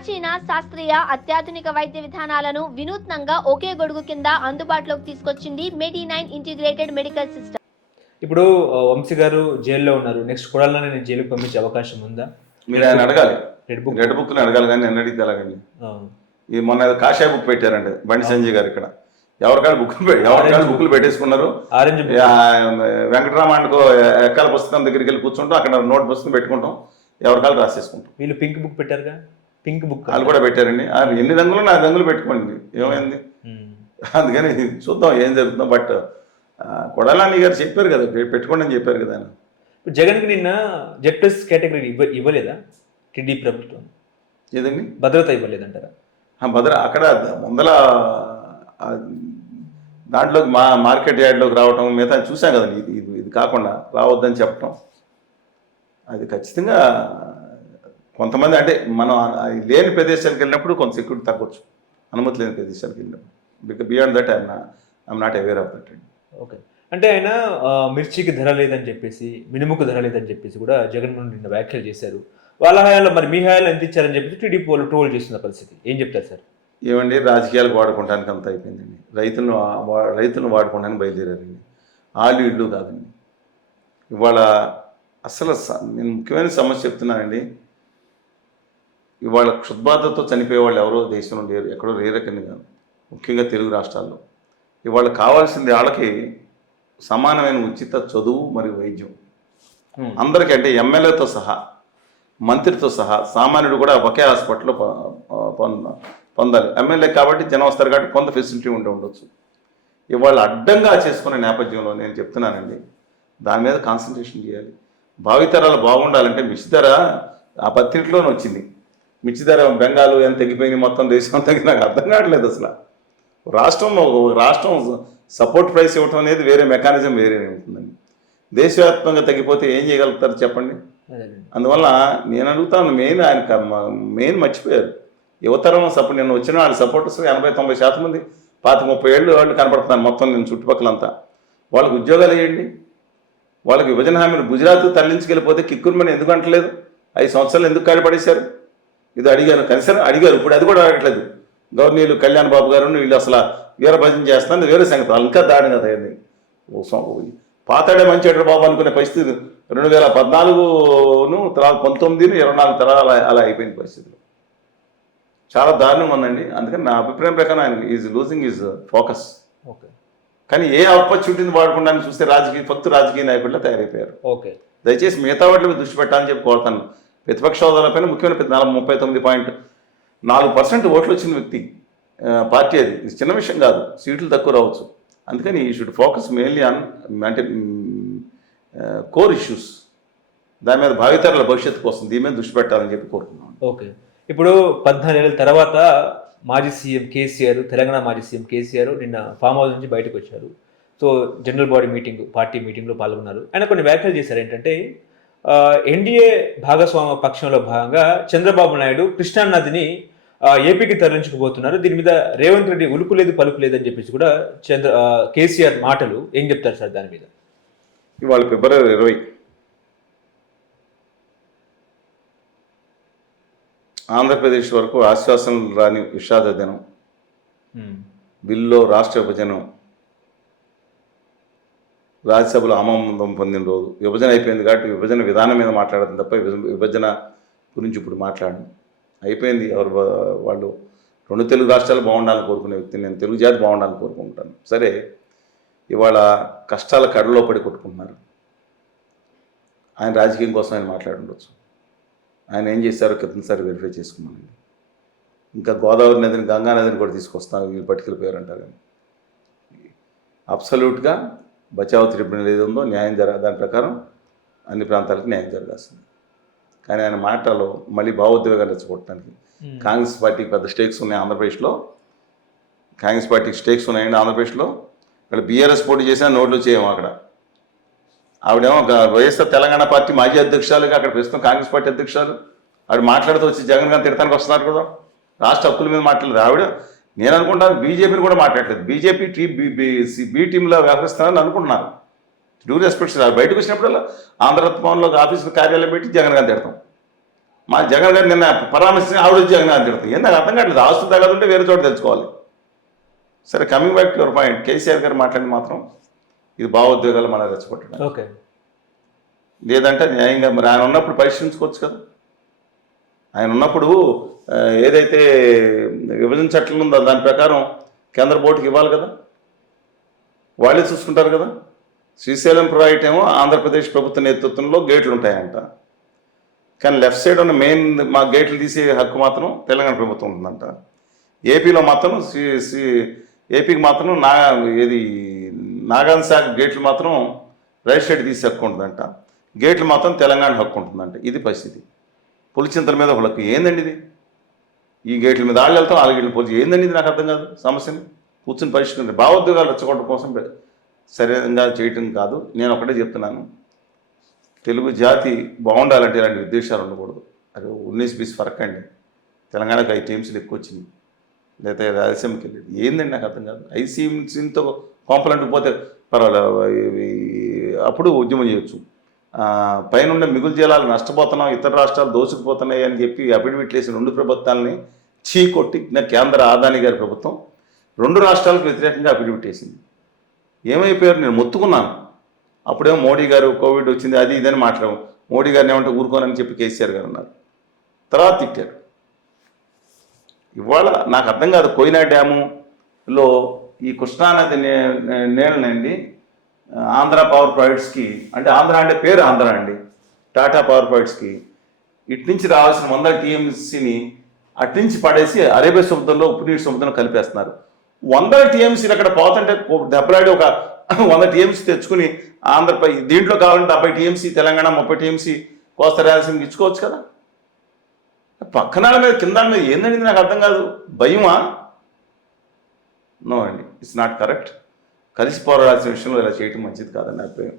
ప్రాచీన శాస్త్రీయ అత్యాధునిక వైద్య విధానాలను వినూత్నంగా ఒకే గొడుగు కింద అందుబాటులోకి తీసుకొచ్చింది Medi Nine integrated medical system. ఇప్పుడు వంశీ గారు జైల్లో ఉన్నారు. నెక్స్ట్ కొడాలని నేను జైలుకి పంపించే అవకాశం ఉందా? మీరు ఆయన అడగాలి. రెడ్ బుక్ రెడ్ అడగాలి కానీ నన్ను అడిగితే ఎలాగండి? ఆ, ఈ మొన్న ఏదో కాషాయ బుక్ పెట్టారండి బండి సంజయ్ గారు ఇక్కడ. ఎవరికాడ బుక్లు ఎవరికాడ బుక్లు పెట్టేసుకున్నారు? వెంకటరామాయణకు ఎక్కల పుస్తకం దగ్గరికి వెళ్ళి కూర్చుంటాం. అక్కడ నోట్ పుస్తకం పెట్టుకుంటాం. ఎవరికాలు రాసేసుకుంటాం. వీళ్ళు పింక్ బుక్ పెట్టారుగా? పింక్ బుక్ వాళ్ళు కూడా పెట్టారండి. ఎన్ని రంగులు? నా రంగులు పెట్టుకోండి. ఏమైంది? అందుకని చూద్దాం ఏం జరుగుతుందో. బట్ కొడాలని గారు చెప్పారు కదా పెట్టుకోండి అని చెప్పారు కదా ఇప్పుడు జగన్కి నిన్న జెడ్ ప్లస్ కేటగిరీ ఇవ్వ ఇవ్వలేదా? టీడీ ప్రభుత్వం. ఏదండి? భద్రత ఇవ్వలేదంటారా? ఆ, భద్ర అక్కడ ముందల దాంట్లోకి మా మార్కెట్ యార్డ్లోకి రావటం మిగతా చూసాం కదండి ఇది ఇది ఇది కాకుండా రావద్దని చెప్పటం. అది ఖచ్చితంగా కొంతమంది అంటే మనం లేని ప్రదేశాలకు వెళ్ళినప్పుడు కొంత సెక్యూరిటీ తగ్గొచ్చు. అనుమతి లేని ప్రదేశాలకు వెళ్ళినప్పుడు. బికా beyond that I'm I'm not aware of that అండి ఓకే అంటే ఆయన మిర్చికి ధర లేదని చెప్పేసి మినుముకు ధర లేదని చెప్పేసి కూడా జగన్మోహన్ నిన్న వ్యాఖ్యలు చేశారు. వాళ్ళ హయాంలో మరి మీ హయాంలో ఎంత ఇచ్చారని చెప్పేసి టీడీపీ వాళ్ళు ట్రోల్ చేస్తున్న పరిస్థితి. ఏం చెప్తారు సార్? ఏమండి రాజకీయాలకు వాడుకోవడానికి అంత అయిపోయిందండి. రైతులను వా- రైతులను వాడుకోవడానికి బయలుదేరారండి. ఆళ్ళు ఇళ్ళు కాదండి. ఇవాళ అసలు నేను ముఖ్యమైన సమస్య చెప్తున్నానండి. ఇవాళ క్షుద్బాధతో చనిపోయే వాళ్ళు ఎవరో దేశంలో లేరు ఎక్కడో రేరకని కాదు. ముఖ్యంగా తెలుగు రాష్ట్రాల్లో. ఇవాళ కావాల్సింది వాళ్ళకి సమానమైన ఉచిత చదువు మరియు వైద్యం. అందరికీ అంటే ఎమ్మెల్యేతో సహా మంత్రితో సహా సామాన్యుడు కూడా ఒకే హాస్పిటల్లో పొందాలి. ఎమ్మెల్యే కాబట్టి జనం వస్తారు కాబట్టి కొంత ఫెసిలిటీ ఉండి ఉండొచ్చు. ఇవాళ అడ్డంగా చేసుకునే నేపథ్యంలో నేను చెప్తున్నానండి దాని మీద కాన్సన్ట్రేషన్ చేయాలి. భావితరాలు బాగుండాలంటే మిర్చి ధర ఆ పత్రికలోనే వచ్చింది మిర్చి ధర బెంగాల్ ఎంత తగ్గిపోయింది మొత్తం దేశం తగ్గి నాకు అర్థం కావట్లేదు అసలు. రాష్ట్రం ఒక రాష్ట్రం సపోర్ట్ ప్రైస్ ఇవ్వటం అనేది వేరే మెకానిజం వేరే ఉంటుందండి. దేశవ్యాప్తంగా తగ్గిపోతే ఏం చేయగలుగుతారు చెప్పండి? అందువల్ల నేను అడుగుతాను మెయిన్ ఆయన మెయిన్ మర్చిపోయారు. యువతరం సపోర్ట్ నేను వచ్చిన వాళ్ళ సపోర్టర్స్ ఎనభై తొంభై శాతం మంది పాతి ముప్పై ఏళ్ళు వాళ్ళు కనపడుతున్నారు మొత్తం నేను చుట్టుపక్కలంతా. వాళ్ళకి ఉద్యోగాలు వేయండి. వాళ్ళకి విభజన హామీలు గుజరాత్ తరలించుకెళ్ళిపోతే కిక్కురుమని ఎందుకు అంటలేదు? ఐదు సంవత్సరాలు ఎందుకు కాడిపడేశారు ఇది అడిగాను కనీసం అడిగారు. ఇప్పుడు అది కూడా అడగట్లేదు. గవర్నీలు కళ్యాణ్ బాబు గారు వీళ్ళు అసలు వీరభజన చేస్తున్నారు వేరే సంగతి. ఇంకా దాడిగా తయారైంది. ఓ సం- పాతాడే మంచి బాబు అనుకునే పరిస్థితి రెండు వేల పద్నాలుగును తర్వాత పంతొమ్మిదిను ఇరవై నాలుగు తరాలు అలా అలా అయిపోయిన పరిస్థితులు. చాలా దారుణంగా ఉందండి. అందుకని నా అభిప్రాయం ప్రకారం ఆయన is losing is focus. Okay. కానీ ఏ ఆపర్చునిటీని వాడుకుంటానని చూస్తే రాజకీయ ఫక్తు రాజకీయ నాయకుల్లో తయారైపోయారు. ఓకే. దయచేసి మిగతా వాటి మీద దృష్టి పెట్టాలని చెప్పి కోరుతాను. ప్రతిపక్ష హోదాలపైన ముఖ్యమైన ప్రతి నాలుగు ముప్పై తొమ్మిది పాయింట్ నాలుగు పర్సెంట్ ఓట్లు వచ్చిన వ్యక్తి పార్టీ అది. ఇది చిన్న విషయం కాదు. సీట్లు తక్కువ రావచ్చు. అందుకని ఈ షుడ్ ఫోకస్ మెయిన్లీ ఆన్ అంటే కోర్ ఇష్యూస్ దాని మీద భావితరాల భవిష్యత్తు కోసం దీని మీద దృష్టి పెట్టాలని చెప్పి కోరుకున్నాను ఓకే. ఇప్పుడు పద్నాలుగేళ్ళ తర్వాత మాజీ సీఎం కేసీఆర్ తెలంగాణ మాజీ సీఎం కేసీఆర్ నిన్న ఫామ్ హౌస్ నుంచి బయటకు వచ్చారు. So general body meeting party మీటింగ్లో పాల్గొన్నారు. ఆయన కొన్ని వ్యాఖ్యలు చేశారు. ఏంటంటే ఎన్డీఏ భాగస్వామ్య పక్షంలో భాగంగా చంద్రబాబు నాయుడు కృష్ణా నదిని ఆ, ఏపీకి తరలించుకుపోతున్నారు. దీని మీద రేవంత్ రెడ్డి ఉలుకు లేదు పలుకు లేదని చెప్పేసి కూడా చంద్ర కేసీఆర్ మాటలు ఏం చెప్తారు సార్ దాని మీద? ఇవాళ ఫిబ్రవరి ఇరవై. ఆంధ్రప్రదేశ్ వరకు ఆశ్వాసం రాని విషాద దినం. బిల్లో రాష్ట్ర విభజన రాజ్యసభలో ఆమోదం పొందిన రోజు. విభజన అయిపోయింది కాబట్టి విభజన విధానం మీద మాట్లాడదు తప్ప విభజన- విభజన గురించి ఇప్పుడు మాట్లాడను. అయిపోయింది ఎవరు వాళ్ళు. రెండు తెలుగు రాష్ట్రాలు బాగుండాలని కోరుకునే వ్యక్తి నేను తెలుగు జాతి బాగుండాలని కోరుకుంటాను. సరే ఇవాళ కష్టాల కడలో పడి కొట్టుకుంటున్నారు. ఆయన రాజకీయం కోసం ఆయన మాట్లాడుండొచ్చు ఆయన ఏం చేశారో క్రితంసారి వెరిఫై చేసుకున్నానండి ఇంకా గోదావరి నదిని గంగా నదిని కూడా తీసుకొస్తాను. వీళ్ళు పట్టుకెళ్ళిపోయారంటారు అబ్సల్యూట్గా బచావ్ ట్రిబ్యునల్ ఏది ఉందో న్యాయం జరగ దాని ప్రకారం అన్ని ప్రాంతాలకు న్యాయం జరగాల్సింది. కానీ ఆయన మాటలో మళ్ళీ భావోద్వేగాలు రెచ్చగొట్టడానికి ఉమ్, కాంగ్రెస్ పార్టీకి పెద్ద స్టేక్స్ ఉన్నాయి ఆంధ్రప్రదేశ్లో. కాంగ్రెస్ పార్టీకి స్టేక్స్ ఉన్నాయండి ఆంధ్రప్రదేశ్లో. ఇక్కడ బీఆర్ఎస్ పోటీ చేసినా నోట్లు చేయము అక్కడ. ఆవిడేమో ఒక వైఎస్ఆర్ తెలంగాణ పార్టీ మాజీ అధ్యక్షురాలుగా అక్కడ ప్రస్తుతం కాంగ్రెస్ పార్టీ అధ్యక్షురాలు. ఆవిడ మాట్లాడుతూ వచ్చి జగన్ గారిని తిడతానికి వస్తున్నారు కదా. రాష్ట్ర హక్కుల మీద మాట్లాడలేదు. ఆవిడ నేను అనుకుంటాను బీజేపీని కూడా మాట్లాడలేదు. బీజేపీ టీ బీ టీంలో వ్యవహరిస్తున్నారని అనుకుంటున్నారు. డ్యూ రెస్పెక్ట్స్ బయటకు వచ్చినప్పుడల్లా ఆంధ్రరత్న భవన్లో ఆఫీసులో కార్యాలయం పెట్టి జగన్ గారిని తిడతాం. మా జగన్ గారు నిన్న పరామర్శించి ఆవిడ జగన్ గారు తిడుతుంది ఏం నాకు అర్థం కావట్లేదు. ఆస్తులు తగ్గదుంటే వేరే చోట తెచ్చుకోవాలి సరే coming back to your point KCR గారు మాట్లాడి మాత్రం ఇది భావోద్వేగాలు మన రెచ్చగొట్టడం ఓకే. లేదంటే న్యాయంగా మరి ఆయన ఉన్నప్పుడు పరిశీలించుకోవచ్చు కదా. ఆయన ఉన్నప్పుడు ఏదైతే విభజన చట్టం ఉందో దాని ప్రకారం కేంద్ర బోర్డుకి ఇవ్వాలి కదా? వాళ్ళే చూసుకుంటారు కదా? శ్రీశైలం ప్రాజెక్ట్ ఏమో ఆంధ్రప్రదేశ్ ప్రభుత్వ నేతృత్వంలో గేట్లు ఉంటాయంట. కానీ లెఫ్ట్ సైడ్ ఉన్న మెయిన్ మా గేట్లు తీసే హక్కు మాత్రం తెలంగాణ ప్రభుత్వం ఉంటుందంట ఏపీలో మాత్రం శ్రీ శ్రీ ఏపీకి మాత్రం నా ఏది నాగాన్ శాఖ గేట్లు మాత్రం రైట్ సైడ్ తీసే హక్కు ఉంటుందంట. గేట్లు మాత్రం తెలంగాణ హక్కు ఉంటుందంట. ఇది పరిస్థితి. పులిచింతల మీద వాళ్ళకి ఏందండి ఇది ఈ గేట్ల మీద వాళ్ళు వెళ్తాం వాళ్ళ గేట్లు పోలిచి ఏందండి ఇది నాకు అర్థం కాదు సమస్యని కూర్చుని పరిష్కరించారు భావోద్వేగాలు రెచ్చగొట్టడం కోసం పె- సరైనగా చేయటం కాదు. నేను ఒకటే చెప్తున్నాను. తెలుగు జాతి బాగుండాలంటే ఇలాంటి ఉద్దేశాలు ఉండకూడదు. అది ఉన్నీస్ బీస్ ఫరక్ అండి తెలంగాణకు ఐదు టీమ్స్లు ఎక్కువ వచ్చింది లేకపోతే రాయలసీమకి వెళ్ళేది. ఏందండి నాకు అర్థం కాదు. ఐసీఎంసీతో కొంపలంటూ పోతే పర్వాలేదు. అప్పుడు ఉద్యమం చేయొచ్చు. పైనుండే మిగులు జలాలు నష్టపోతున్నాం ఇతర రాష్ట్రాలు దోసుకుపోతున్నాయి అని చెప్పి అఫిడవిట్లు వేసిన రెండు ప్రభుత్వాలని చీ కొట్టి నా కేంద్ర ఆదాని గారి ప్రభుత్వం రెండు రాష్ట్రాలకు వ్యతిరేకంగా అఫిడవిట్ వేసింది ఏమైపోయారు? నేను మొత్తుకున్నాను. అప్పుడేమో మోడీ గారు కోవిడ్ వచ్చింది అది ఇదని మాట్లాడాము. మోడీ గారిని ఏమంటే ఊరుకోనని చెప్పి కేసీఆర్ గారు అన్నారు. తర్వాత తిట్టారు. ఇవాళ నాకు అర్థం కాదు కోయినా డ్యాములో ఈ కృష్ణానది నే- నీళ్ళనండి ఆంధ్ర పవర్ ప్రాజెక్ట్స్కి అంటే ఆంధ్ర అంటే పేరు ఆంధ్ర అండి. టాటా పవర్ ప్రాజెక్ట్స్కి ఇటు నుంచి రావాల్సిన వంద టీఎంసీని అటు నుంచి పడేసి అరేబియా సముద్రంలో ఉప్పు నీటి సముద్రంలో కలిపేస్తున్నారు. వందల టీఎంసీలు అక్కడ పోతుంటే దెబ్బలాడి ఒక వంద టీఎంసీ తెచ్చుకుని ఆంధ్రపై దీంట్లో కావాలంటే డెబ్బై టీఎంసీ తెలంగాణ ముప్పై టీఎంసీ కోస్తా రాయలసీమకి ఇచ్చుకోవచ్చు కదా. పక్కనాల మీద కింద మీద ఏందండి నాకు అర్థం కాదు. భయమా? నో అండి ఇట్స్ నాట్ కరెక్ట్ కలిసి పోరాడాల్సిన విషయంలో ఇలా చేయటం మంచిది కాదని అభిప్రాయం.